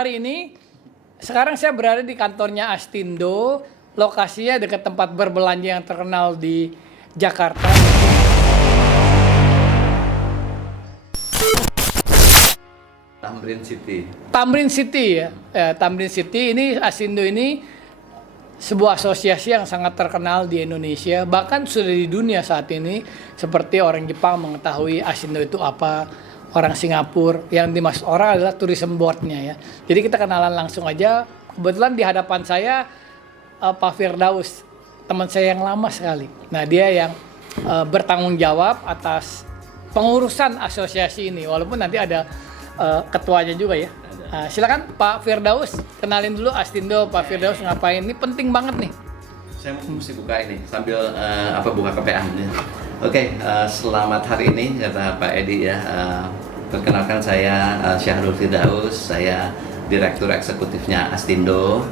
Hari ini, sekarang saya berada di kantornya Astindo, lokasinya dekat tempat berbelanja yang terkenal di Jakarta. Tamrin City. Tamrin City ya. Tamrin City ini Astindo ini sebuah asosiasi yang sangat terkenal di Indonesia, bahkan sudah di dunia saat ini. Seperti orang Jepang mengetahui Astindo itu apa, orang Singapura, yang dimaksud orang adalah tourism board-nya ya. Jadi kita kenalan langsung aja. Kebetulan di hadapan saya Pak Firdaus, teman saya yang lama sekali. Nah, dia yang bertanggung jawab atas pengurusan asosiasi ini, walaupun nanti ada ketuanya juga ya. Silakan Pak Firdaus, kenalin dulu Astindo. Pak Firdaus ngapain? Ini penting banget nih. Saya mesti buka ini sambil buka KPA. Oke, selamat hari ini kata Pak Edi ya. Perkenalkan saya Syahrul Firdaus, saya Direktur Eksekutifnya Astindo.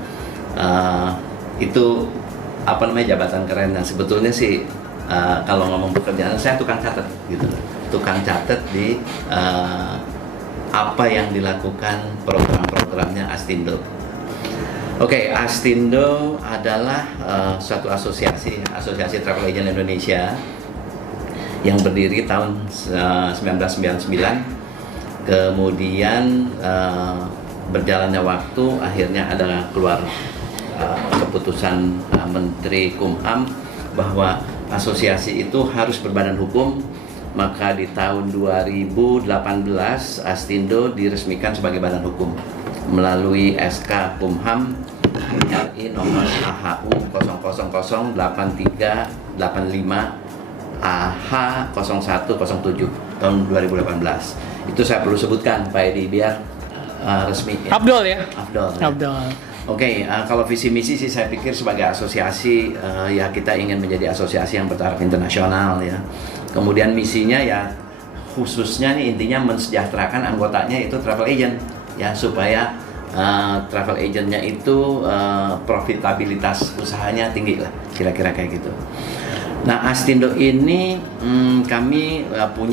Itu jabatan keren. Nah, sebetulnya sih kalau ngomong pekerjaan saya tukang catat gitu. Tukang catat di apa yang dilakukan program-programnya Astindo. Oke, Astindo adalah suatu asosiasi travel agent Indonesia yang berdiri tahun 1999. Kemudian berjalannya waktu, akhirnya ada keluar keputusan Menteri Kumham bahwa asosiasi itu harus berbadan hukum. Maka di tahun 2018 Astindo diresmikan sebagai badan hukum melalui SK Kumham RI nomor AHU 0008385 AH 0107 tahun 2018. Itu saya perlu sebutkan Pak Edi biar resmi ya. Abdul ya. Abdul. Oke, kalau visi misi sih saya pikir sebagai asosiasi ya kita ingin menjadi asosiasi yang bertaraf internasional ya. Kemudian misinya ya khususnya nih intinya mensejahterakan anggotanya itu travel agent ya, supaya travel agentnya itu profitabilitas usahanya tinggi lah, kira-kira kayak gitu. Nah, Astindo ini kami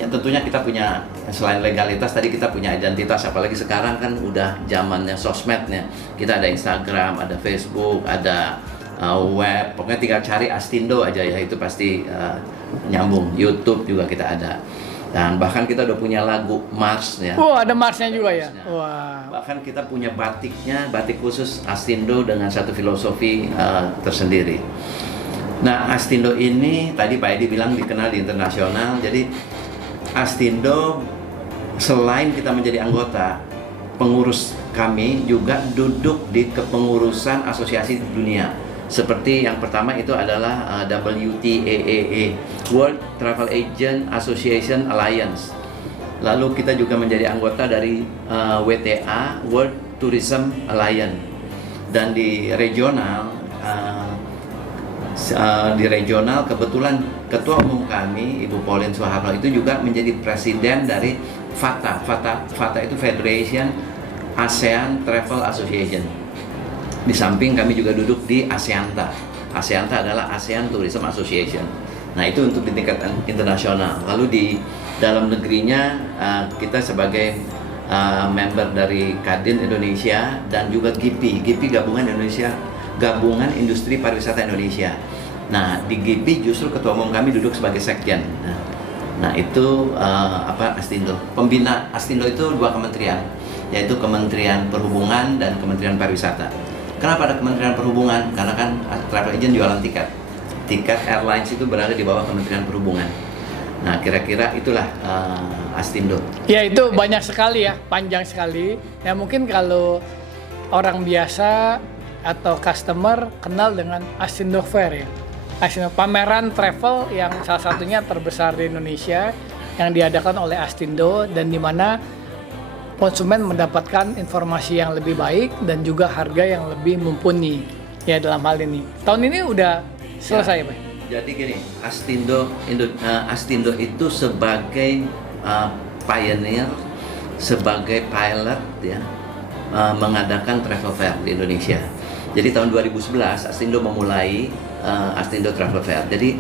tentunya kita punya, selain legalitas tadi kita punya identitas, apalagi sekarang kan udah zamannya sosmednya. Kita ada Instagram, ada Facebook, ada web, pokoknya tinggal cari Astindo aja ya, itu pasti nyambung. YouTube juga kita ada. Dan bahkan kita udah punya lagu Mars ya. Oh, ada Marsnya juga ya. Wah. Bahkan kita punya batiknya, batik khusus Astindo dengan satu filosofi tersendiri. Nah, Astindo ini tadi Pak Edi bilang dikenal di internasional. Jadi Astindo selain kita menjadi anggota, pengurus kami juga duduk di kepengurusan asosiasi dunia. Seperti yang pertama itu adalah WTAA, World Travel Agent Association Alliance. Lalu kita juga menjadi anggota dari WTA, World Tourism Alliance. Dan di regional kebetulan ketua umum kami Ibu Pauline Soeharno itu juga menjadi presiden dari FATA. FATA itu Federation ASEAN Travel Association. Di samping kami juga duduk di ASEANTA. ASEANTA adalah ASEAN Tourism Association. Nah, itu untuk di tingkat internasional. Lalu di dalam negerinya kita sebagai member dari Kadin Indonesia dan juga GIPI Gabungan Industri Pariwisata Indonesia. Nah, di GIPI justru ketua umum kami duduk sebagai sekjen. Nah, itu Astindo. Pembina Astindo itu dua kementerian, yaitu Kementerian Perhubungan dan Kementerian Pariwisata. Kenapa ada Kementerian Perhubungan? Karena kan travel agent jualan tiket. Tiket airlines itu berada di bawah Kementerian Perhubungan. Nah, kira-kira itulah Astindo. Ya, itu banyak sekali ya, panjang sekali. Ya, mungkin kalau orang biasa atau customer kenal dengan Astindo Fair ya. Astindo pameran travel yang salah satunya terbesar di Indonesia yang diadakan oleh Astindo, dan di mana konsumen mendapatkan informasi yang lebih baik dan juga harga yang lebih mumpuni ya dalam hal ini. Tahun ini udah selesai, Pak. Jadi gini, Astindo itu sebagai pioneer, sebagai pilot ya, mengadakan travel fair di Indonesia. Jadi tahun 2011 Astindo memulai Astindo Travel Fair. Jadi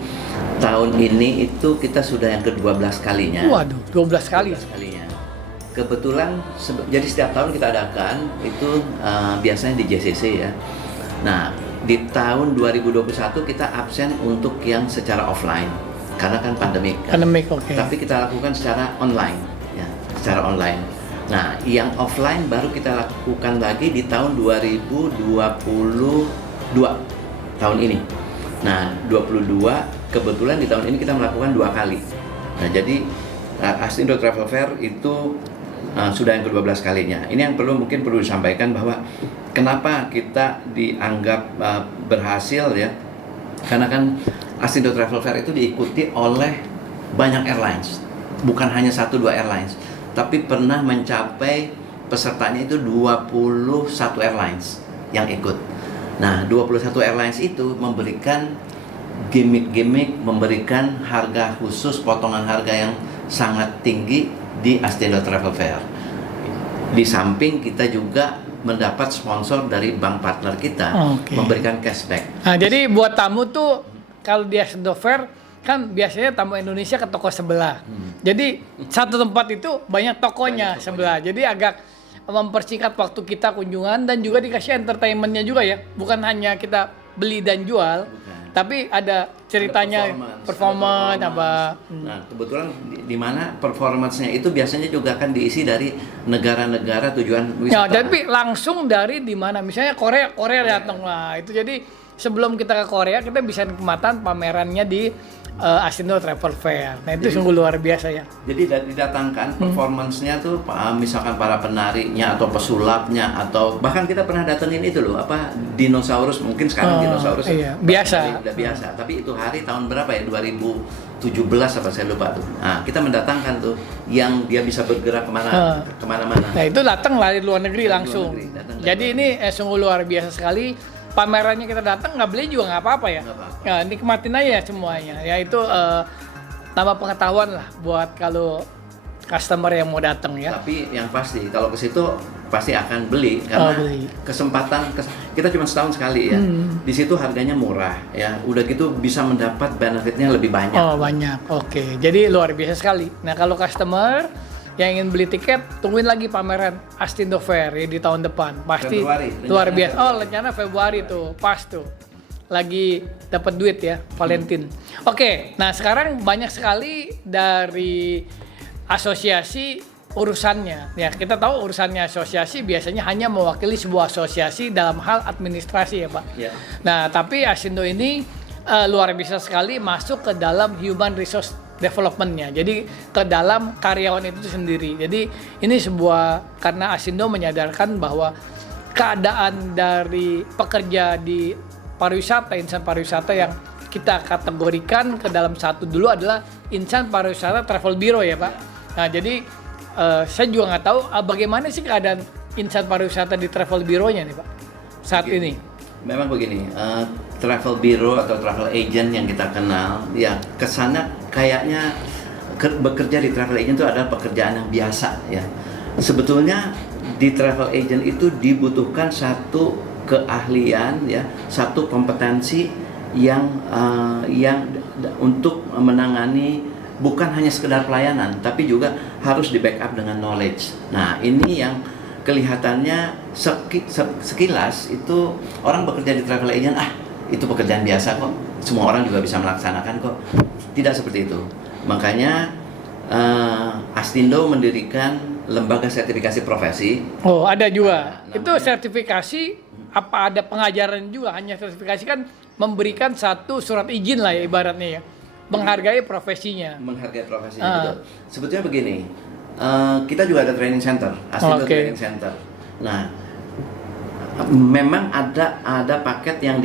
tahun ini itu kita sudah yang ke-12 kalinya. Waduh, 12 kali. 12 kalinya. Kebetulan, jadi setiap tahun kita adakan itu biasanya di JCC ya. Nah, di tahun 2021 kita absen untuk yang secara offline karena kan pandemik. Pandemik, oke. Tapi kita lakukan secara online, ya, secara online. Nah, yang offline baru kita lakukan lagi di tahun 2022 tahun ini. Nah, 22 kebetulan di tahun ini kita melakukan 2 kali. Nah, jadi Astindo Travel Fair itu sudah yang ke-12 kalinya. Ini yang mungkin perlu disampaikan bahwa kenapa kita dianggap berhasil ya. Karena kan Astindo Travel Fair itu diikuti oleh banyak airlines. Bukan hanya 1-2 airlines, tapi pernah mencapai pesertanya itu 21 airlines yang ikut. Nah, 21 airlines itu memberikan gimmick-gimmick, memberikan harga khusus, potongan harga yang sangat tinggi di Astindo Travel Fair. Di samping kita juga mendapat sponsor dari bank partner kita, memberikan cashback. Nah, jadi buat tamu tuh kalau di Astindo Fair kan biasanya tamu Indonesia ke toko sebelah. Jadi satu tempat itu banyak tokonya sebelah. Jadi agak mempersingkat waktu kita kunjungan dan juga dikasih entertainmentnya juga ya. Bukan hanya kita beli dan jual. Tapi ada ceritanya, performance apa. Nah, kebetulan di mana performance-nya itu biasanya juga akan diisi dari negara-negara tujuan wisata. Ya, tapi langsung dari di mana? Misalnya Korea datang lah. Itu jadi sebelum kita ke Korea kita bisa nikmatan pamerannya di Astindo Travel Fair. Nah, itu sungguh luar biasa ya. Jadi didatangkan performance-nya tuh misalkan para penarinya atau pesulapnya atau bahkan kita pernah datengin itu loh dinosaurus, mungkin sekarang dinosaurus biasa. Udah biasa, tapi itu hari tahun berapa ya, 2017 apa saya lupa tuh. Nah, kita mendatangkan tuh yang dia bisa bergerak kemana-mana. Nah, itu datang dari luar negeri langsung. Jadi ini sungguh luar biasa sekali. Pamerannya kita datang nggak beli juga nggak apa-apa ya. Ya, nikmatin aja semuanya. Ya itu tambah pengetahuan lah buat kalau customer yang mau datang ya. Tapi yang pasti kalau ke situ pasti akan beli karena kesempatan kita cuma setahun sekali ya. Di situ harganya murah ya. Udah gitu bisa mendapat benefitnya lebih banyak. Oh, banyak. Oke. Jadi luar biasa sekali. Nah, kalau customer yang ingin beli tiket, tungguin lagi pameran Astindo Fair ya di tahun depan. Pasti Februari, luar biasa. Oh, rencana Februari tuh, pas tuh. Lagi dapat duit ya, Valentine. Oke, nah sekarang banyak sekali dari asosiasi urusannya. Ya, kita tahu urusannya asosiasi biasanya hanya mewakili sebuah asosiasi dalam hal administrasi ya, Pak. Ya. Nah, tapi Astindo ini luar biasa sekali masuk ke dalam human resource development-nya. Jadi ke dalam karyawan itu sendiri. Jadi ini sebuah karena Astindo menyadarkan bahwa keadaan dari pekerja di pariwisata, insan pariwisata yang kita kategorikan ke dalam satu dulu adalah insan pariwisata travel bureau ya Pak. Nah jadi saya juga nggak tahu bagaimana sih keadaan insan pariwisata di travel bureau-nya nih Pak saat ini. Memang begini, travel bureau atau travel agent yang kita kenal, ya kesana kayaknya bekerja di travel agent itu adalah pekerjaan yang biasa ya. Sebetulnya di travel agent itu dibutuhkan satu keahlian ya, satu kompetensi yang untuk menangani bukan hanya sekedar pelayanan, tapi juga harus di backup dengan knowledge. Nah ini yang kelihatannya sekilas itu orang bekerja di travel agent, itu pekerjaan biasa kok, semua orang juga bisa melaksanakan kok. Tidak seperti itu. Makanya Astindo mendirikan lembaga sertifikasi profesi. Oh ada juga. Itu sertifikasi apa ada pengajaran juga? Hanya sertifikasi kan memberikan satu surat izin lah ya ibaratnya ya, menghargai profesinya. Menghargai profesinya betul. Sebetulnya begini. Kita juga ada training center, Astindo Training Center. Nah, memang ada paket yang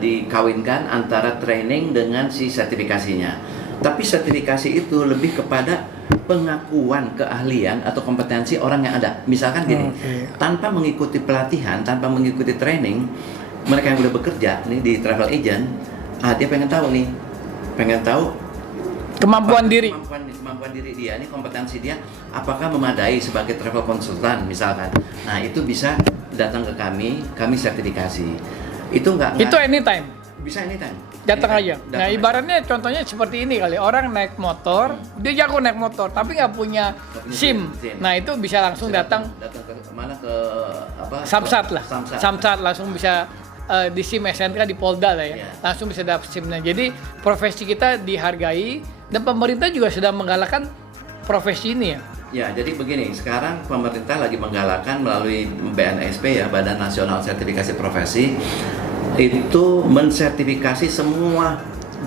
dikawinkan antara training dengan si sertifikasinya. Tapi sertifikasi itu lebih kepada pengakuan keahlian atau kompetensi orang yang ada. Misalkan gini, tanpa mengikuti pelatihan, tanpa mengikuti training, mereka yang udah bekerja nih di travel agent, dia pengen tahu kemampuan diri dia, ini kompetensi dia apakah memadai sebagai travel konsultan misalkan. Nah itu bisa datang ke kami sertifikasi. Itu anytime. Bisa anytime. datang Ini aja. kan, Nah, datang ibaratnya contohnya seperti ini kali. Orang naik motor, dia jago naik motor, tapi nggak punya punya SIM. SIM. Nah, itu bisa langsung datang ke mana, ke apa? Samsat lah. Samsat. Samsat langsung bisa di SIM SNK di Polda lah ya. Iya. Langsung bisa dapat SIM-nya. Jadi profesi kita dihargai dan pemerintah juga sudah menggalakkan profesi ini ya. Ya, jadi begini, sekarang pemerintah lagi menggalakkan melalui BNSP ya, Badan Nasional Sertifikasi Profesi, itu mensertifikasi semua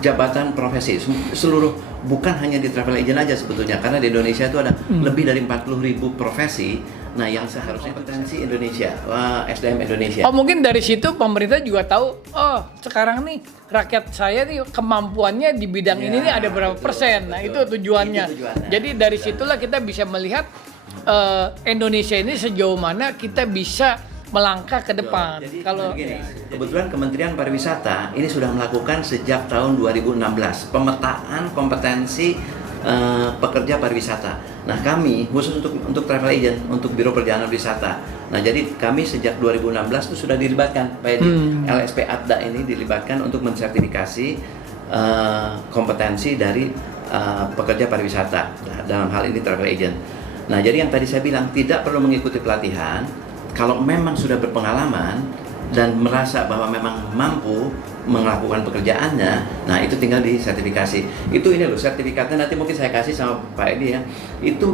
jabatan profesi seluruh, bukan hanya di travel agent aja sebetulnya, karena di Indonesia itu ada lebih dari 40.000 profesi. Nah, yang seharusnya potensi Indonesia, SDM Indonesia. Oh, mungkin dari situ pemerintah juga tahu, oh sekarang nih rakyat saya nih kemampuannya di bidang Ya, ini nih ada berapa betul, persen. Nah, betul. itu tujuannya. Itu tujuannya. Jadi dari situlah kita bisa melihat Indonesia ini sejauh mana kita bisa melangkah ke depan. Jadi Kalau begini, kebetulan Kementerian Pariwisata ini sudah melakukan sejak tahun 2016 pemetaan kompetensi pekerja pariwisata. Nah, kami khusus untuk travel agent, untuk Biro Perjalanan Wisata. Nah, jadi kami sejak 2016 itu sudah dilibatkan, Pak Edi. LSP ADDA ini dilibatkan untuk mensertifikasi kompetensi dari pekerja pariwisata. Nah, dalam hal ini travel agent. Nah, jadi yang tadi saya bilang tidak perlu mengikuti pelatihan. Kalau memang sudah berpengalaman dan merasa bahwa memang mampu melakukan pekerjaannya, nah itu tinggal disertifikasi. Itu ini loh sertifikatnya, nanti mungkin saya kasih sama Pak Edi ya. Itu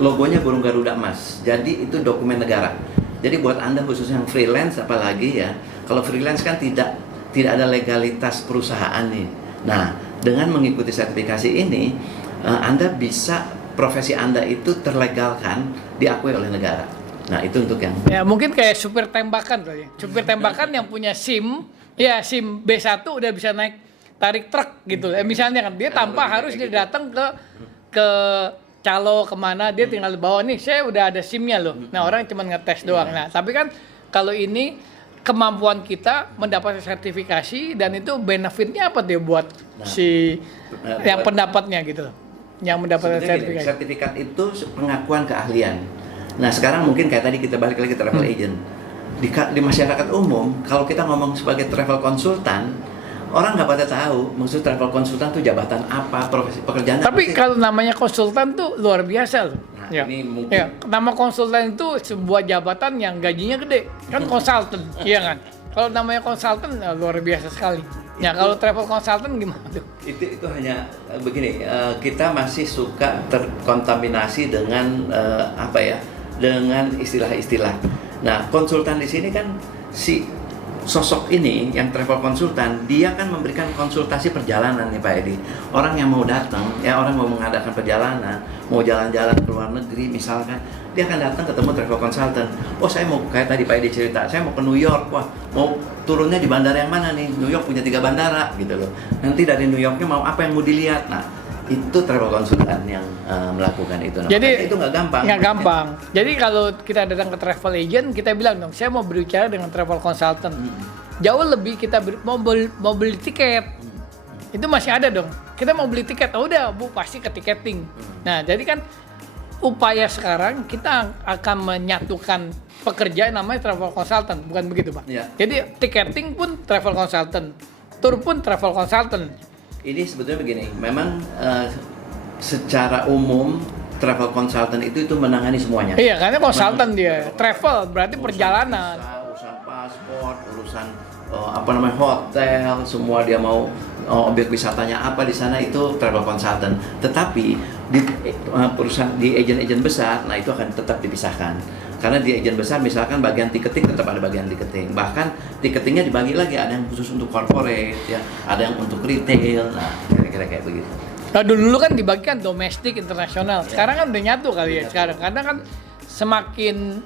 logonya burung Garuda emas. Jadi itu dokumen negara. Jadi buat Anda khususnya yang freelance apalagi ya, kalau freelance kan tidak ada legalitas perusahaan nih. Nah, dengan mengikuti sertifikasi ini, Anda bisa profesi Anda itu terlegalkan, diakui oleh negara. Nah, itu untuk yang ya mungkin kayak supir tembakan kali ya. Supir tembakan yang punya SIM, ya SIM B1 udah bisa naik tarik truk gitu. Misalnya kan dia tanpa harus dia datang ke calo kemana, dia tinggal bawa nih saya udah ada SIM-nya loh. Nah, orang cuma ngetes doang. Nah, tapi kan kalau ini kemampuan kita mendapat sertifikasi dan itu benefitnya apa dia buat yang pendapatnya gitu. Yang mendapat sertifikasi. Sertifikat itu pengakuan keahlian. Nah, sekarang mungkin kayak tadi kita balik lagi travel agent. Di masyarakat umum, kalau kita ngomong sebagai travel konsultan, orang nggak pada tahu maksud travel konsultan itu jabatan apa, profesi pekerjaannya. Tapi kalau namanya konsultan tuh luar biasa loh. Nah, Ya. ini mungkin Ya, nama konsultan itu sebuah jabatan yang gajinya gede. Kan konsultan, iya kan? Kalau namanya konsultan luar biasa sekali. Ya, kalau travel konsultan gimana tuh? itu hanya begini, kita masih suka terkontaminasi dengan apa ya? Dengan istilah-istilah. Nah, konsultan di sini kan si sosok ini yang travel konsultan, dia kan memberikan konsultasi perjalanan nih Pak Edi. Orang yang mau datang, ya orang mau mengadakan perjalanan, mau jalan-jalan ke luar negeri misalkan, dia akan datang ketemu travel consultant. Oh, saya mau kayak tadi Pak Edi cerita, saya mau ke New York. Wah, mau turunnya di bandara yang mana nih? New York punya 3 bandara gitu loh. Nanti dari New Yorknya mau apa yang mau dilihat? Nah, itu travel konsultan yang melakukan itu. Nah, Jadi itu nggak gampang. Nggak gampang. Jadi kalau kita datang ke travel agent, kita bilang dong, saya mau berbicara dengan travel consultant. Jauh lebih kita mau beli tiket. Itu masih ada dong. Kita mau beli tiket, oh udah Bu pasti ke tiketing. Nah, jadi kan upaya sekarang kita akan menyatukan pekerja namanya travel consultant, bukan begitu Pak? Ya. Jadi tiketing pun travel consultant, tour pun travel consultant. Ini sebetulnya begini, memang secara umum travel consultant itu menangani semuanya. Iya, karena konsultan dia. Travel berarti perjalanan. Urusan paspor, urusan apa namanya hotel, semua dia mau objek wisatanya apa di sana itu travel consultant. Tetapi di perusahaan di agen-agen besar, nah itu akan tetap dipisahkan. Karena di agen besar misalkan bagian tiketing tetap ada bagian tiketing. Bahkan tiketingnya dibagi lagi, ada yang khusus untuk corporate ya, ada yang untuk retail. Nah, kira-kira kayak begitu. Nah, dulu kan dibagikan domestik, internasional. Sekarang kan udah nyatu kali ya sekarang. Karena kan semakin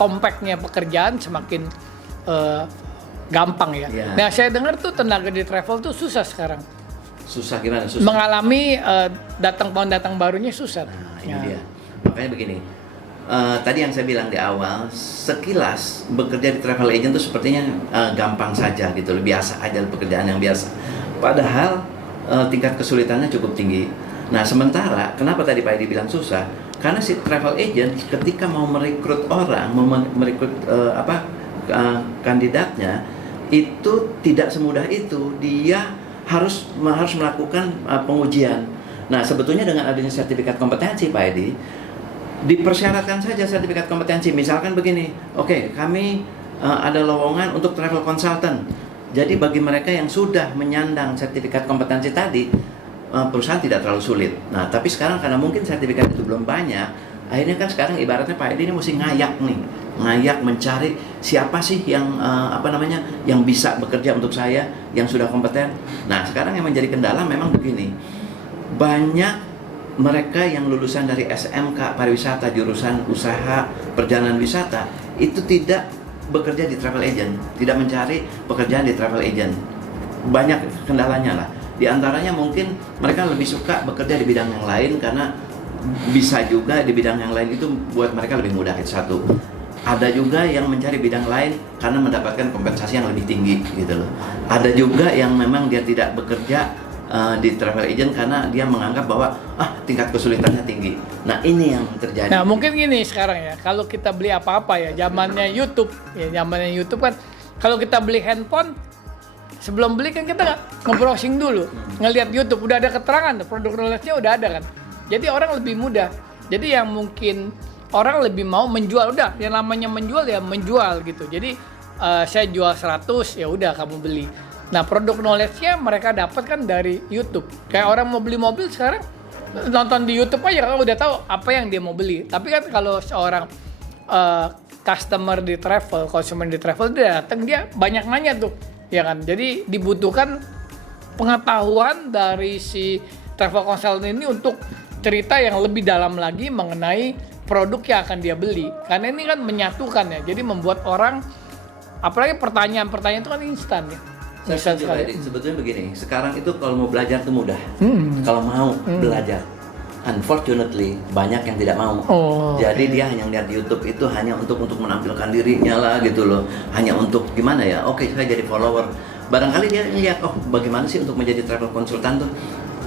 kompaknya pekerjaan semakin gampang ya. Nah, saya dengar tuh tenaga di travel tuh susah sekarang. Susah gimana? Susah. Mengalami datang barunya susah. Nah, ini dia. Makanya begini. Tadi yang saya bilang di awal, sekilas bekerja di travel agent itu sepertinya gampang saja gitu, biasa aja pekerjaan yang biasa. Padahal tingkat kesulitannya cukup tinggi. Nah, sementara kenapa tadi Pak Edi bilang susah? Karena si travel agent ketika mau merekrut orang, mau merekrut kandidatnya, itu tidak semudah itu. Dia harus melakukan pengujian. Nah, sebetulnya dengan adanya sertifikat kompetensi, Pak Edi, dipersyaratkan saja sertifikat kompetensi. Misalkan begini, oke, kami ada lowongan untuk travel consultant. Jadi bagi mereka yang sudah menyandang sertifikat kompetensi tadi, perusahaan tidak terlalu sulit. Nah, tapi sekarang karena mungkin sertifikat itu belum banyak, akhirnya kan sekarang ibaratnya Pak Edi ini mesti ngayak mencari siapa sih yang yang bisa bekerja untuk saya, yang sudah kompeten. Nah, sekarang yang menjadi kendala memang begini, banyak mereka yang lulusan dari SMK pariwisata, jurusan usaha perjalanan wisata, itu tidak bekerja di travel agent, tidak mencari pekerjaan di travel agent. Banyak kendalanya lah. Di antaranya mungkin mereka lebih suka bekerja di bidang yang lain, karena bisa juga di bidang yang lain itu buat mereka lebih mudah, itu satu. Ada juga yang mencari bidang lain karena mendapatkan kompensasi yang lebih tinggi gitu loh. Ada juga yang memang dia tidak bekerja di travel agent karena dia menganggap bahwa tingkat kesulitannya tinggi. Nah, ini yang terjadi. Nah, mungkin gini sekarang ya, kalau kita beli apa-apa ya, zamannya YouTube kan, kalau kita beli handphone, sebelum beli kan kita nge-browsing dulu, ngelihat YouTube, udah ada keterangan, produk knowledge-nya udah ada kan. Jadi orang lebih mudah. Jadi yang mungkin orang lebih mau menjual, udah yang namanya menjual ya menjual gitu. Jadi saya jual 100, ya udah kamu beli. Nah, produk knowledge-nya mereka dapat kan dari YouTube. Kayak orang mau beli mobil sekarang nonton di YouTube aja udah tahu apa yang dia mau beli. Tapi kan kalau seorang customer di travel, konsumen di travel, dia datang, dia banyak nanya tuh, ya kan. Jadi dibutuhkan pengetahuan dari si travel consultant ini untuk cerita yang lebih dalam lagi mengenai produk yang akan dia beli. Karena ini kan menyatukan ya, jadi membuat orang, apalagi pertanyaan-pertanyaan itu kan instan ya. Saya sebetulnya begini, sekarang itu kalau mau belajar itu mudah. Kalau mau belajar, unfortunately banyak yang tidak mau. Jadi dia hanya lihat di YouTube itu hanya untuk menampilkan dirinya lah gitu loh. Hanya untuk gimana ya? Oke, saya jadi follower. Barangkali dia lihat, bagaimana sih untuk menjadi travel konsultan tuh?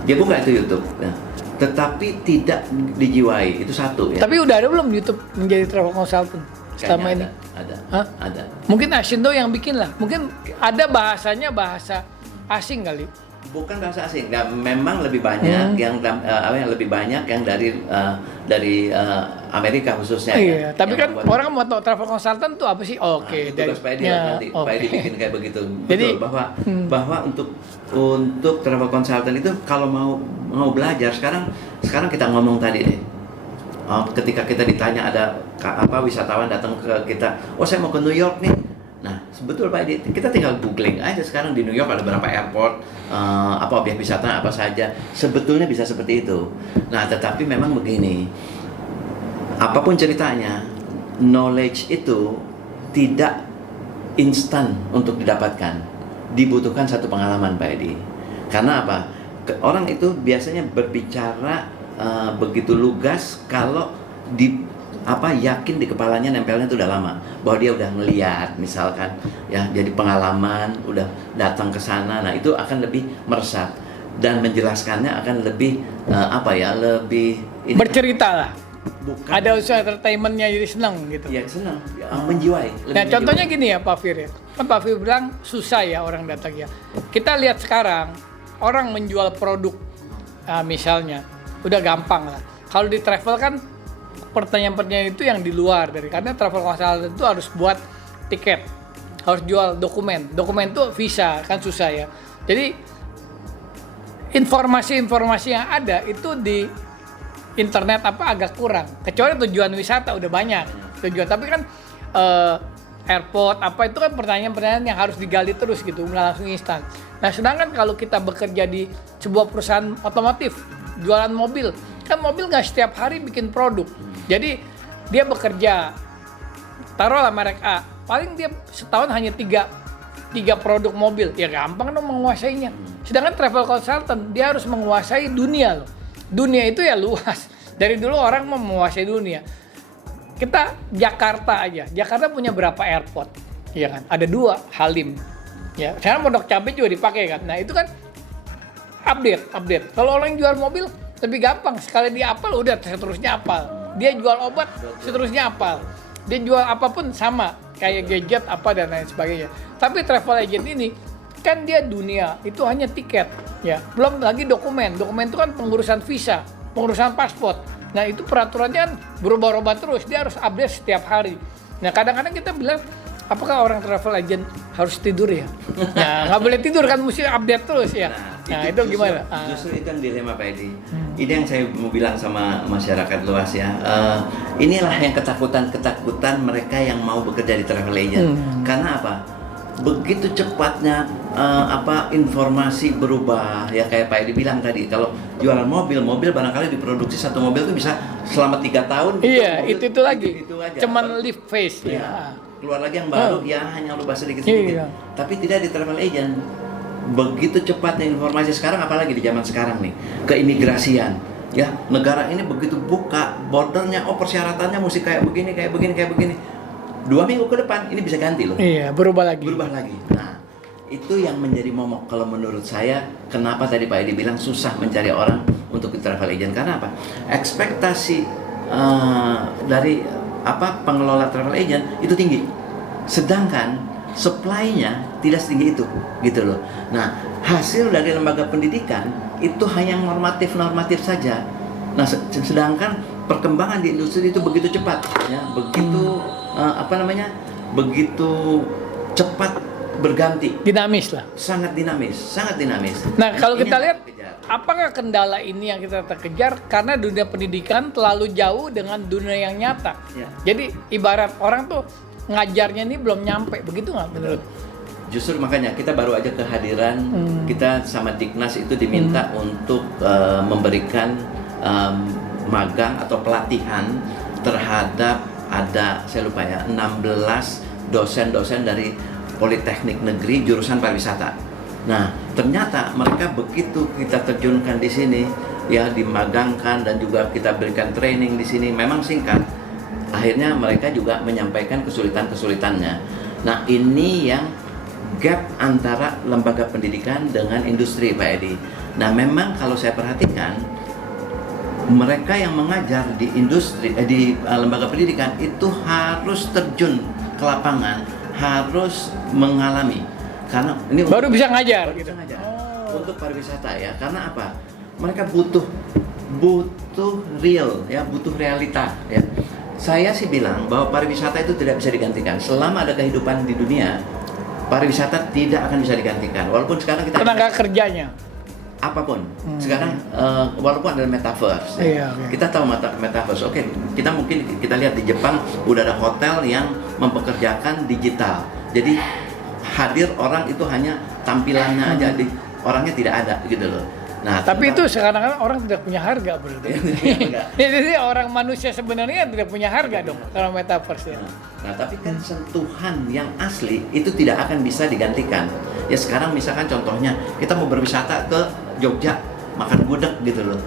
Dia buka itu YouTube. Ya. Tetapi tidak dijiwai, itu satu ya. Tapi udah ada belum YouTube menjadi travel consultant selama ini? Ada. Mungkin Asindo yang bikin lah. Mungkin ada bahasanya bahasa asing kali. Bukan bahasa asing. Nah, memang lebih banyak yang lebih banyak yang dari Amerika khususnya. Iya, ya, tapi kan orang mau tahu travel consultant tuh apa sih? Oke, dari Pak Edi nanti Pak Edi bikin kayak begitu. Jadi, betul bahwa untuk travel consultant itu kalau mau belajar sekarang kita ngomong tadi deh. Ketika kita ditanya ada wisatawan datang ke kita, saya mau ke New York nih. Nah, betul Pak Edi, kita tinggal googling aja sekarang di New York ada berapa airport, objek wisata apa saja. Sebetulnya bisa seperti itu. Nah, tetapi memang begini, apapun ceritanya, knowledge itu tidak instan untuk didapatkan. Dibutuhkan satu pengalaman Pak Edi. Karena apa? Orang itu biasanya berbicara begitu lugas kalau yakin di kepalanya nempelnya itu udah lama, bahwa dia udah ngeliat misalkan ya, jadi pengalaman udah datang ke sana. Nah, itu akan lebih meresap dan menjelaskannya akan lebih lebih bercerita lah. Bukan, ada unsur entertainmentnya, jadi senang gitu. Ya, senang, menjiwai. Nah, contohnya gini ya Pak Fir ya. Kan Pak Fir bilang susah ya orang datang ya. Kita lihat sekarang orang menjual produk, misalnya udah gampang lah. Kalau di travel kan pertanyaan-pertanyaan itu yang di luar dari, karena travel consultant itu harus buat tiket, harus jual dokumen itu visa kan susah ya. Jadi informasi-informasi yang ada itu di internet agak kurang, kecuali tujuan wisata udah banyak tujuan, tapi kan airport itu kan pertanyaan-pertanyaan yang harus digali terus gitu, nggak langsung instan. Nah, sedangkan kalau kita bekerja di sebuah perusahaan otomotif, jualan mobil, kan mobil nggak setiap hari bikin produk. Jadi dia bekerja, taruhlah merek A, paling dia setahun hanya tiga produk mobil, ya gampang dong menguasainya. Sedangkan travel consultant dia harus menguasai dunia loh. Dunia itu ya luas. Dari dulu orang mau menguasai dunia. Kita Jakarta aja, Jakarta punya berapa airport? Ya kan? Ada 2, Halim. Ya, sekarang Pondok Cabe juga dipakai kan. Nah, itu kan update. Kalau orang jual mobil lebih gampang, sekali dia apal udah seterusnya apal. Dia jual obat seterusnya apal. Dia jual apapun sama. kayak gadget apa dan lain sebagainya. Tapi travel agent ini kan dia dunia itu hanya tiket, ya. Belum lagi dokumen. Dokumen itu kan pengurusan visa, pengurusan paspor. Nah itu peraturannya kan berubah-ubah terus. Dia harus update setiap hari. Nah kadang-kadang kita bilang, apakah orang travel agent harus tidur ya? Nah nggak boleh tidur kan, mesti update terus ya. Nah itu gimana? Justru itu yang dilema Pak Edi. Ini yang saya mau bilang sama masyarakat luas ya. Inilah yang ketakutan mereka yang mau bekerja di travel agent. Karena apa? Begitu cepatnya informasi berubah ya, kayak Pak Edi bilang tadi, kalau jualan mobil barangkali diproduksi satu mobil itu bisa selama 3 tahun. Iya, itu lagi. Itu aja. Cuman live phase ya. Keluar lagi yang baru ya hanya rubah sedikit-sedikit. Iya. Tapi tidak di travel agent. Begitu cepatnya informasi sekarang, apalagi di zaman sekarang nih, keimigrasian. Ya, negara ini begitu buka bordernya, persyaratannya mesti kayak begini. 2 minggu ke depan ini bisa ganti loh. Iya, berubah lagi. Nah, itu yang menjadi momok kalau menurut saya. Kenapa tadi Pak Edi bilang susah mencari orang untuk di travel agent? Karena apa? Ekspektasi dari pengelola travel agent itu tinggi, sedangkan supply-nya tidak setinggi itu, gitu loh. Nah, hasil dari lembaga pendidikan itu hanya normatif saja. Nah, sedangkan perkembangan di industri itu begitu cepat, ya, begitu begitu cepat berganti. Dinamis lah. Sangat dinamis. Nah, kalau Ini kita yang lihat, kita kejar. apakah kendala ini yang kita kejar karena dunia pendidikan terlalu jauh dengan dunia yang nyata. Ya. Jadi ibarat orang tuh ngajarnya ini belum nyampe, begitu nggak menurut? Justru makanya kita baru aja kehadiran, kita sama Diknas itu diminta untuk memberikan magang atau pelatihan terhadap saya lupa ya, 16 dosen-dosen dari Politeknik Negeri jurusan pariwisata. Nah, ternyata mereka begitu kita terjunkan di sini, ya dimagangkan dan juga kita berikan training di sini, memang singkat. Akhirnya mereka juga menyampaikan kesulitan-kesulitannya. Nah, ini yang gap antara lembaga pendidikan dengan industri, Pak Edi. Nah, memang kalau saya perhatikan, mereka yang mengajar di industri, di lembaga pendidikan itu harus terjun ke lapangan, harus mengalami. Karena ini Baru bisa ngajar baru gitu. bisa ngajar. Untuk pariwisata ya. Karena apa? Mereka butuh real ya, butuh realita ya. Saya sih bilang bahwa pariwisata itu tidak bisa digantikan. Selama ada kehidupan di dunia, pariwisata tidak akan bisa digantikan. Walaupun sekarang kita Tenaga kerjanya. apapun. Sekarang walaupun ada metaverse, Iya, oke. kita tahu metaverse. Oke, kita lihat di Jepang udah ada hotel yang mempekerjakan digital. Jadi hadir orang itu hanya tampilannya aja, orangnya tidak ada gitu loh. Nah, Tapi itu sekarang kan orang tidak punya harga berarti. Jadi orang manusia sebenarnya tidak punya harga dong kalau metaverse ya. Nah, tapi kan sentuhan yang asli itu tidak akan bisa digantikan. Ya sekarang misalkan contohnya kita mau berwisata ke Jogja, makan gudeg gitu loh.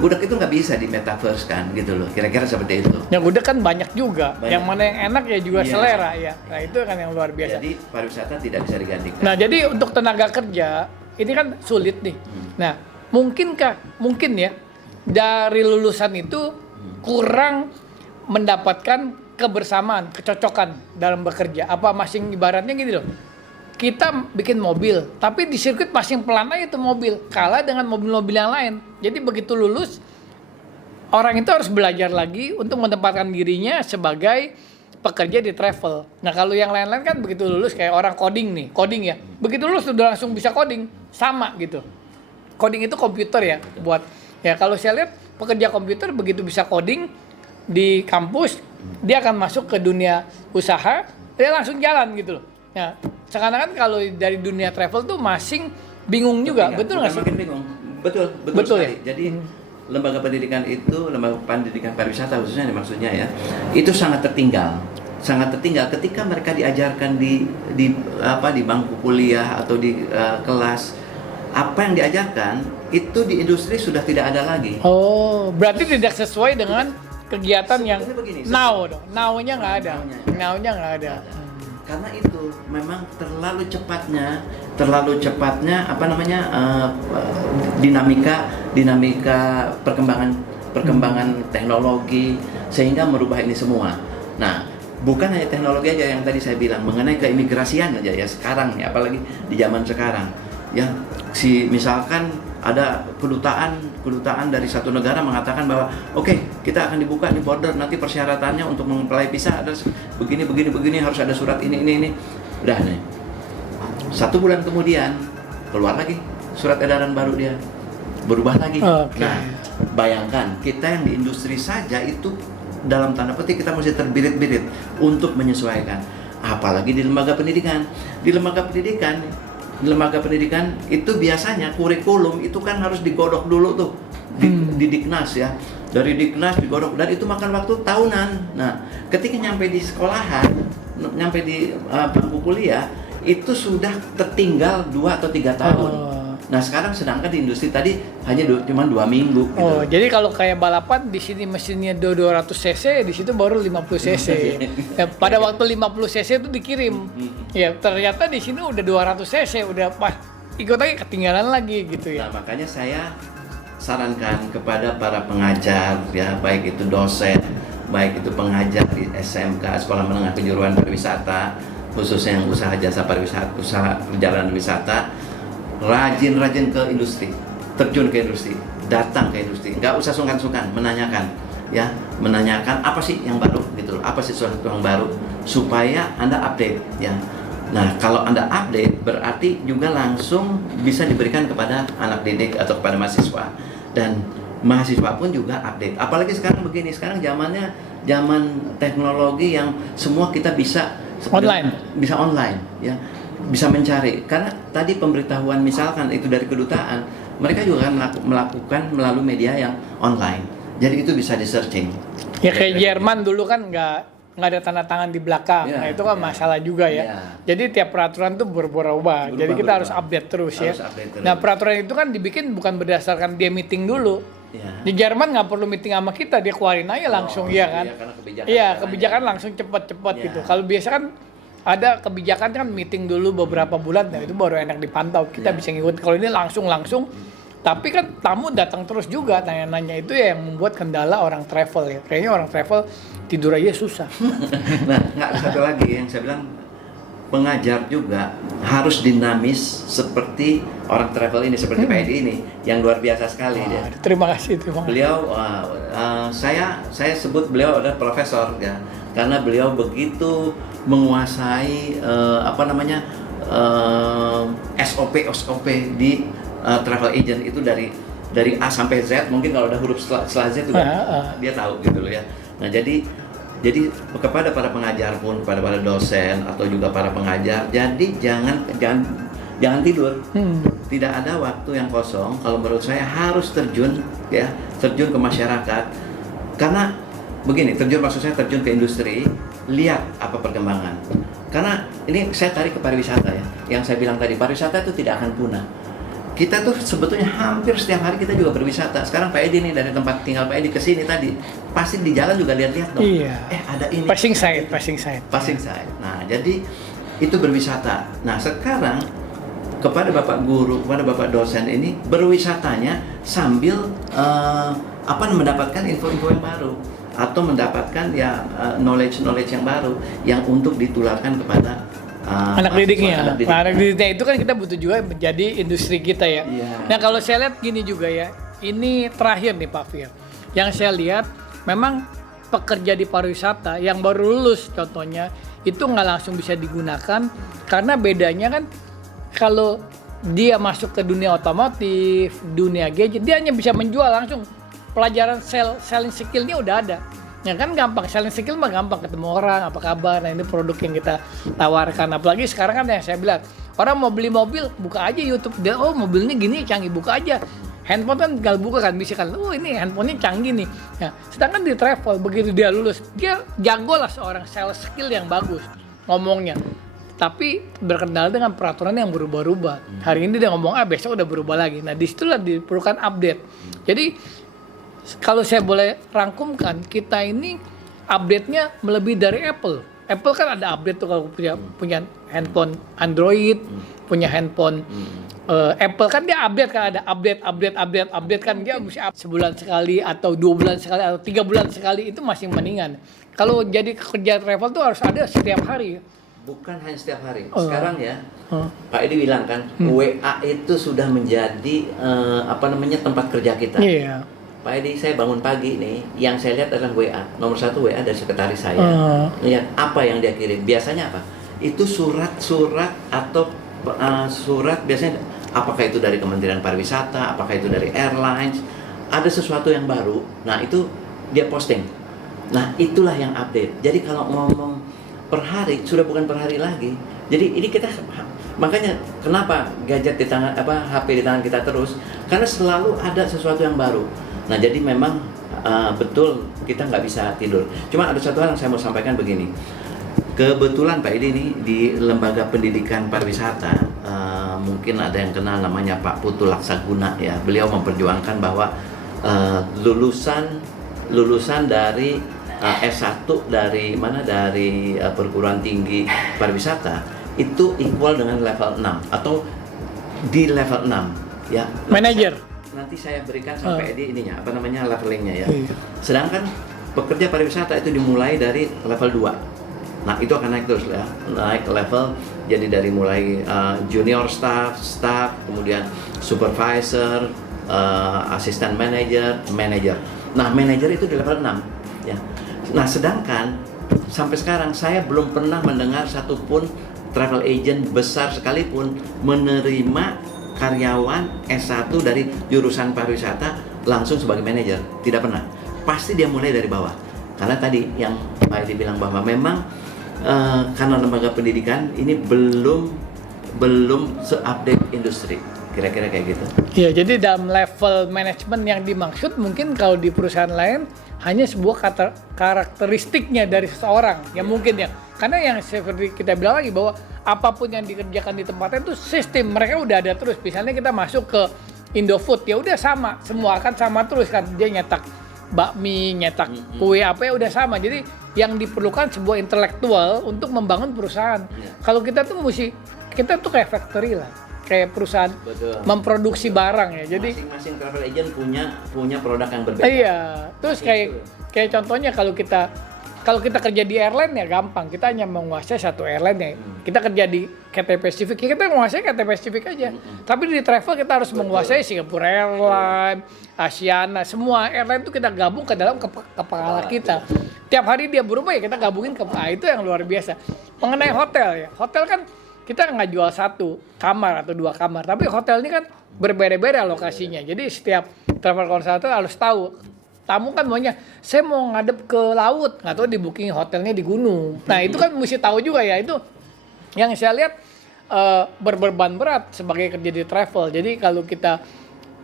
Gudeg itu nggak bisa di metaverse kan gitu loh. Kira-kira seperti itu. Yang gudeg kan banyak juga. Banyak. Yang mana yang enak ya juga Iya. selera ya. Nah itu kan yang luar biasa. Jadi pariwisata tidak bisa digantikan. Nah jadi untuk tenaga kerja ini kan sulit nih. Nah mungkin ya dari lulusan itu kurang mendapatkan kebersamaan, kecocokan dalam bekerja. Apa masing ibaratnya gitu loh. Kita bikin mobil, tapi di sirkuit masing pelan aja itu mobil, kalah dengan mobil-mobil yang lain. Jadi begitu lulus, orang itu harus belajar lagi untuk menempatkan dirinya sebagai pekerja di travel. Nah kalau yang lain-lain kan begitu lulus kayak orang coding ya. Begitu lulus udah langsung bisa coding, sama gitu. Coding itu komputer ya, buat ya kalau saya lihat pekerja komputer begitu bisa coding di kampus, dia akan masuk ke dunia usaha, dia langsung jalan gitu loh. Nah, sekarang kan kalau dari dunia travel tuh masing bingung juga, betul nggak sih? Makin bingung. Betul Betul sekali. ya? Jadi lembaga pendidikan pariwisata khususnya maksudnya ya, itu sangat tertinggal ketika mereka diajarkan di bangku kuliah atau di kelas. Apa yang diajarkan itu di industri sudah tidak ada lagi. Oh, berarti tidak sesuai dengan kegiatan yang Sebetulnya begini, now-nya nggak ada. Now-nya nggak ada. Karena itu memang terlalu cepatnya dinamika perkembangan teknologi sehingga merubah ini semua. Nah, bukan hanya teknologi aja yang tadi saya bilang mengenai keimigrasian aja ya sekarang nih, apalagi di zaman sekarang ya, misalkan ada kedutaan dari satu negara mengatakan bahwa oke, kita akan dibuka di border, nanti persyaratannya untuk mengapply visa ada begini harus ada surat ini. Udah nih, 1 bulan kemudian keluar lagi surat edaran baru, dia berubah lagi. Nah, bayangkan kita yang di industri saja itu dalam tanda petik kita mesti terbirit-birit untuk menyesuaikan, apalagi di lembaga pendidikan. Di lembaga pendidikan itu biasanya kurikulum itu kan harus digodok dulu tuh di Diknas ya, dari Diknas digodok, dan itu makan waktu tahunan. Nah, ketika nyampe di sekolahan, nyampe di bangku kuliah, itu sudah tertinggal 2 atau 3 tahun. Nah, sekarang sedangkan di industri tadi hanya cuma 2 minggu gitu. Oh, jadi kalau kayak balapan di sini mesinnya 200 cc, di situ baru 50 cc. Ya, pada waktu 50 cc itu dikirim. Ya, ternyata di sini udah 200 cc, udah pas ikut lagi ketinggalan lagi gitu ya. Nah, makanya saya sarankan kepada para pengajar ya, baik itu dosen, baik itu pengajar di SMK, Sekolah Menengah Kejuruan Pariwisata, khususnya yang usaha jasa pariwisata, usaha perjalanan wisata, rajin ke industri, terjun ke industri, datang ke industri, nggak usah sungkan-sungkan menanyakan apa sih yang baru gitu loh, apa sih sesuatu yang baru supaya Anda update ya. Nah, kalau Anda update berarti juga langsung bisa diberikan kepada anak didik atau kepada mahasiswa, dan mahasiswa pun juga update. Apalagi sekarang begini, sekarang zaman teknologi yang semua kita bisa online ya, bisa mencari. Karena tadi pemberitahuan misalkan itu dari kedutaan, mereka juga kan melakukan melalui media yang online, jadi itu bisa di searching ya. Kayak Jerman dulu kan nggak ada tanda tangan di belakang, nah itu kan masalah juga ya. Jadi tiap peraturan tuh berubah, jadi kita harus update terus ya. Nah, peraturan itu kan dibikin bukan berdasarkan dia meeting dulu. Di Jerman nggak perlu meeting sama kita, dia keluarin aja langsung ya kan. Iya, kebijakan langsung cepat gitu. Kalau biasa kan ada kebijakan kan meeting dulu beberapa bulan, nah itu baru enak dipantau, kita bisa ngikut. Kalau ini langsung, tapi kan tamu datang terus juga nanya-nanya, itu ya yang membuat kendala orang travel ya. Kayaknya orang travel tidur aja susah. Nah, nggak, satu lagi yang saya bilang, pengajar juga harus dinamis seperti orang travel ini, seperti Pak Edi ini yang luar biasa sekali. Terima kasih. Beliau, saya sebut beliau adalah profesor ya, karena beliau begitu menguasai SOP di travel agent itu dari A sampai Z. Mungkin kalau ada huruf setelah Z juga dia tahu gitu loh ya. Nah, jadi kepada para pengajar pun, kepada para dosen atau juga para pengajar, jadi jangan tidur. Tidak ada waktu yang kosong. Kalau menurut saya harus terjun ke masyarakat. Karena begini, maksud saya terjun ke industri, lihat apa perkembangan. Karena ini saya tarik ke pariwisata ya. Yang saya bilang tadi, pariwisata itu tidak akan punah. Kita tuh sebetulnya hampir setiap hari kita juga berwisata. Sekarang Pak Edi nih, dari tempat tinggal Pak Edi ke sini tadi, pasti di jalan juga lihat-lihat dong. Iya. Ada ini. Passing side. Nah, jadi itu berwisata. Nah, sekarang kepada Bapak guru, kepada Bapak dosen ini, berwisatanya sambil mendapatkan info-info yang baru atau mendapatkan knowledge yang baru yang untuk ditularkan kepada anak didiknya. Anak didiknya itu kan kita butuh juga menjadi industri kita ya. Nah, kalau saya lihat gini juga ya, ini terakhir nih Pak Fir, yang saya lihat memang pekerja di pariwisata yang baru lulus contohnya itu nggak langsung bisa digunakan, karena bedanya kan kalau dia masuk ke dunia otomotif, dunia gadget, dia hanya bisa menjual langsung. Pelajaran selling skill-nya udah ada. Ya kan gampang, selling skill mah gampang, ketemu orang, apa kabar, nah ini produk yang kita tawarkan. Apalagi sekarang kan yang saya bilang, orang mau beli mobil, buka aja YouTube, dia mobilnya gini canggih, buka aja. Handphone kan tinggal buka kan, bisa kan, ini handphonenya canggih nih. Ya, sedangkan di travel, begitu dia lulus, dia jago lah seorang sales skill yang bagus ngomongnya. Tapi berkendala dengan peraturan yang berubah-ubah. Hari ini dia ngomong besok udah berubah lagi. Nah, disitulah diperlukan update. Jadi kalau saya boleh rangkumkan, kita ini update-nya melebihi dari Apple. Apple kan ada update tuh kalau punya handphone Android, punya handphone Apple kan dia update kan, ada update kan, dia mesti sebulan sekali atau 2 bulan sekali atau 3 bulan sekali, itu masih mendingan. Kalau jadi kerja travel tuh harus ada setiap hari. Bukan hanya setiap hari. Sekarang ya, Pak Edi bilang kan, WA itu sudah menjadi tempat kerja kita. Iya. Pak Edi, saya bangun pagi nih, yang saya lihat adalah WA. Nomor 1 WA dari sekretaris saya. Lihat apa yang dia kirim. Biasanya apa? Itu surat-surat atau surat, biasanya apakah itu dari Kementerian Pariwisata, apakah itu dari airlines, ada sesuatu yang baru. Nah, itu dia posting. Nah, itulah yang update. Jadi kalau ngomong per hari, sudah bukan per hari lagi. Jadi ini kita, makanya kenapa gadget di tangan, HP di tangan kita terus, karena selalu ada sesuatu yang baru. Nah, jadi memang betul kita nggak bisa tidur. Cuma ada satu hal yang saya mau sampaikan begini. Kebetulan Pak Edi ini di Lembaga Pendidikan Pariwisata, mungkin ada yang kenal namanya Pak Putu Laksaguna ya. Beliau memperjuangkan bahwa lulusan dari S1 dari perguruan tinggi pariwisata itu equal dengan level 6 atau di level 6 ya. Manager. Nanti saya berikan sampai ininya levelingnya ya. Sedangkan pekerja pariwisata itu dimulai dari level 2. Nah, itu akan naik terus ya. Naik level jadi dari mulai junior staff, kemudian supervisor, assistant manager, manager. Nah, manager itu di level 6 ya. Nah, sedangkan sampai sekarang saya belum pernah mendengar satupun travel agent besar sekalipun menerima karyawan S1 dari jurusan pariwisata langsung sebagai manajer. Tidak pernah. Pasti dia mulai dari bawah. Karena tadi yang Pak Edi bilang bahwa memang karena lembaga pendidikan ini belum se-update industri. Kira-kira kayak gitu. Iya, jadi dalam level manajemen yang dimaksud mungkin kalau di perusahaan lain hanya sebuah karakteristiknya dari seseorang yang mungkin ya. Karena yang seperti kita bilang lagi bahwa apapun yang dikerjakan di tempatnya itu sistem mereka udah ada terus. Misalnya kita masuk ke Indofood, ya udah sama, semua akan sama terus kan. Dia nyetak bakmi, nyetak kue apa ya udah sama. Jadi yang diperlukan sebuah intelektual untuk membangun perusahaan. Kalau kita tuh kayak factory lah. Kayak perusahaan memproduksi barang ya. Jadi masing-masing travel agent punya produk yang berbeda. Iya. Terus kayak contohnya kalau kita kerja di airline ya gampang. Kita hanya menguasai satu airline ya. Kita kerja di Cathay Pacific, kita menguasai Cathay Pacific aja. Tapi di travel kita harus menguasai Singapore Airlines, Asiana, semua airline itu kita gabung ke dalam kepala kita. Tiap hari dia berubah ya kita gabungin itu yang luar biasa. Mengenai hotel ya. Hotel kan kita nggak jual 1 kamar atau 2 kamar, tapi hotel ini kan berbeda-beda lokasinya. Jadi setiap travel consultant harus tahu. Tamu kan maunya, saya mau ngadep ke laut, nggak tahu di booking hotelnya di gunung. Nah itu kan mesti tahu juga ya, itu yang saya lihat berbeban berat sebagai kerja di travel. Jadi kalau kita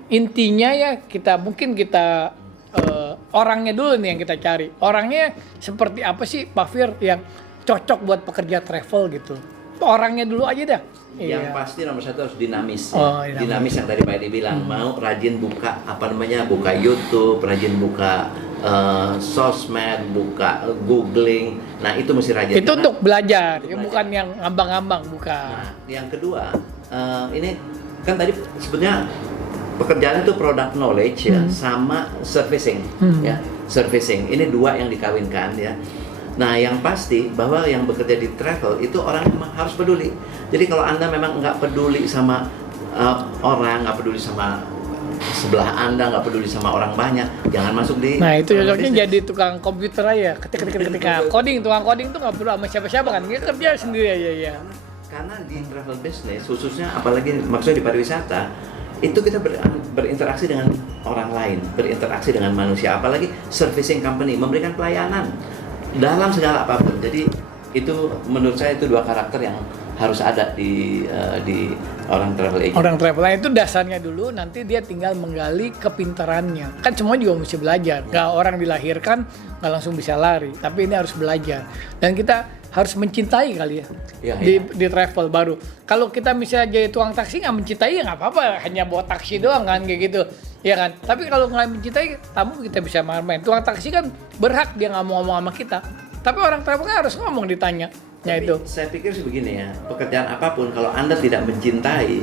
intinya ya kita orangnya dulu nih yang kita cari. Orangnya seperti apa sih Pak Fir yang cocok buat pekerja travel gitu. Orangnya dulu aja dah. Yang pasti nomor 1 harus dinamis. Dinamis yang tadi Pak Edi bilang, mau rajin buka buka YouTube, rajin buka sosmed, buka googling. Nah, itu mesti rajin. Itu untuk belajar, bukan yang ngambang-ngambang, bukan. Nah, yang kedua, ini kan tadi sebenarnya pekerjaan itu product knowledge ya, sama servicing ya. Servicing. Ini 2 yang dikawinkan ya. Nah, yang pasti bahwa yang bekerja di travel itu orang memang harus peduli. Jadi kalau Anda memang nggak peduli sama orang, nggak peduli sama sebelah Anda, nggak peduli sama orang banyak, jangan masuk di. Nah, itu cocoknya jadi tukang komputer aja. Ketika coding, tukang coding tuh nggak perlu sama siapa-siapa kan, dia kerja sendiri aja ya. Karena di travel business, khususnya apalagi maksudnya di pariwisata, itu kita berinteraksi dengan orang lain, berinteraksi dengan manusia, apalagi servicing company, memberikan pelayanan dalam segala apapun. Jadi itu menurut saya itu 2 karakter yang harus ada di orang travel agent. Orang travel agent itu dasarnya dulu, nanti dia tinggal menggali kepintarannya. Kan semua juga mesti belajar. Nggak orang dilahirkan nggak langsung bisa lari, tapi ini harus belajar. Dan kita harus mencintai kali ya, di travel baru. Kalau kita misalnya jadi tukang taksi nggak mencintai ya nggak apa-apa, hanya bawa taksi doang kan kayak gitu. Ya kan, tapi kalau nggak mencintai tamu kita bisa main-main. Tukang taksi kan berhak dia nggak mau ngomong sama kita, tapi orang travel kan harus ngomong ditanya. Ya itu. Saya pikir sih begini ya, pekerjaan apapun kalau Anda tidak mencintai,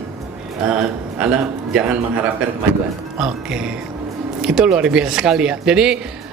Anda jangan mengharapkan kemajuan. Oke, itu luar biasa sekali ya. Jadi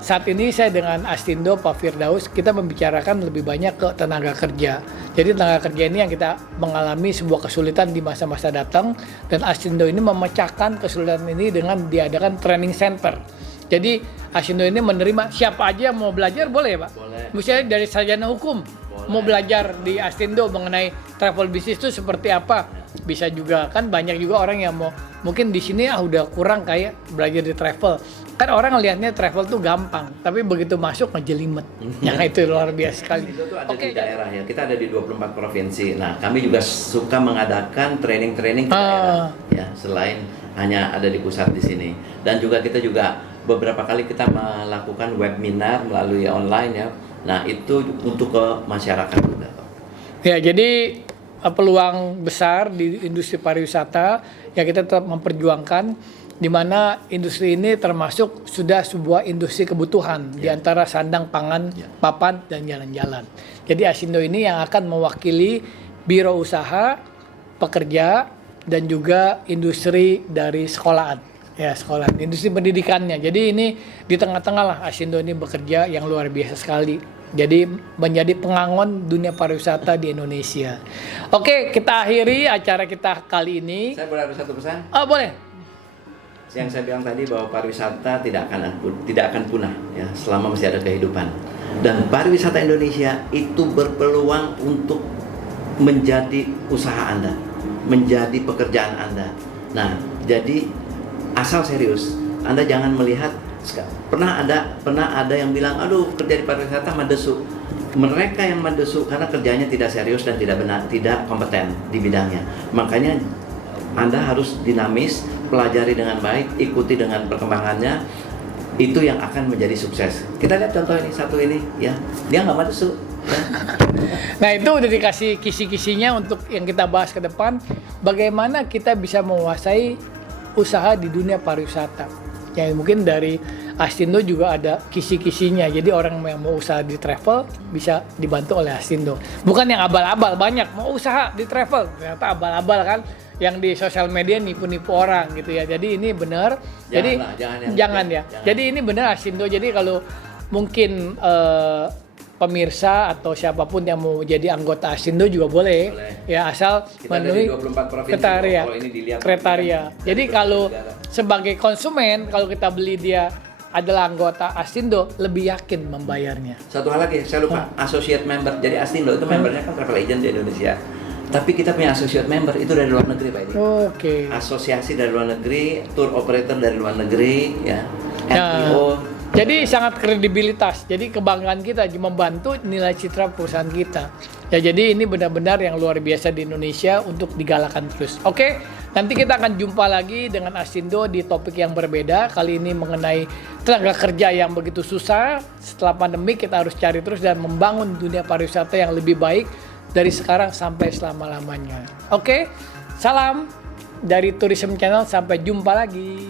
saat ini saya dengan Astindo Pak Firdaus kita membicarakan lebih banyak ke tenaga kerja. Jadi tenaga kerja ini yang kita mengalami sebuah kesulitan di masa-masa datang, dan Astindo ini memecahkan kesulitan ini dengan diadakan training center. Jadi Astindo ini menerima siapa aja yang mau belajar boleh ya Pak? Boleh. Misalnya dari sarjana hukum mau belajar di Astindo mengenai travel bisnis itu seperti apa, bisa juga. Kan banyak juga orang yang mau mungkin di sini udah kurang kayak belajar di travel. Kan orang ngelihatnya travel tuh gampang, tapi begitu masuk ngejelimet. Yang itu luar biasa sekali. Itu tuh ada di daerah ya. Kita ada di 24 provinsi. Nah, kami juga suka mengadakan training-training ke daerah ya, selain hanya ada di pusat di sini. Dan juga kita juga beberapa kali kita melakukan webinar melalui online ya. Nah, itu untuk ke masyarakat juga. Ya, jadi peluang besar di industri pariwisata yang kita tetap memperjuangkan, di mana industri ini termasuk sudah sebuah industri kebutuhan di antara sandang, pangan, papan, dan jalan-jalan. Jadi Astindo ini yang akan mewakili biro usaha, pekerja, dan juga industri dari sekolahan. Ya, sekolahan, industri pendidikannya. Jadi ini di tengah-tengah lah Astindo ini bekerja yang luar biasa sekali. Jadi menjadi pengangon dunia pariwisata di Indonesia. Oke, kita akhiri acara kita kali ini. Saya boleh ada satu pesan? Oh, boleh. Yang saya bilang tadi bahwa pariwisata tidak akan punah ya selama masih ada kehidupan. Dan pariwisata Indonesia itu berpeluang untuk menjadi usaha Anda, menjadi pekerjaan Anda. Nah, jadi asal serius, Anda jangan melihat pernah ada yang bilang, aduh kerja di pariwisata madesu. Mereka yang madesu karena kerjanya tidak serius dan tidak benar, tidak kompeten di bidangnya. Makanya Anda harus dinamis, pelajari dengan baik, ikuti dengan perkembangannya, itu yang akan menjadi sukses. Kita lihat contoh ini, satu ini ya, dia nggak madesu ya. Nah, itu udah dikasih kisi-kisinya untuk yang kita bahas ke depan, bagaimana kita bisa menguasai usaha di dunia pariwisata. Ya mungkin dari Astindo juga ada kisi-kisinya. Jadi orang yang mau usaha di travel bisa dibantu oleh Astindo. Bukan yang abal-abal, banyak mau usaha di travel ternyata abal-abal kan, yang di sosial media nipu-nipu orang gitu ya. Jadi ini benar. Jangan ya. Jadi ini benar Astindo. Jadi kalau mungkin pemirsa atau siapapun yang mau jadi anggota Astindo juga boleh. Ya, asal memenuhi kriteria. Jadi kalau sebagai konsumen, kalau kita beli dia adalah anggota Astindo, lebih yakin membayarnya. Satu hal lagi, saya lupa, associate member. Jadi Astindo itu membernya kan travel agent di Indonesia. Tapi kita punya associate member itu dari luar negeri, Pak Edi. Oke. Asosiasi dari luar negeri, tour operator dari luar negeri, ya. NPO. Jadi sangat kredibilitas. Jadi kebanggaan kita membantu nilai citra perusahaan kita. Ya, jadi ini benar-benar yang luar biasa di Indonesia untuk digalakan terus. Oke, nanti kita akan jumpa lagi dengan Astindo di topik yang berbeda. Kali ini mengenai tenaga kerja yang begitu susah. Setelah pandemi kita harus cari terus dan membangun dunia pariwisata yang lebih baik dari sekarang sampai selama-lamanya. Oke, salam dari Tourism Channel. Sampai jumpa lagi.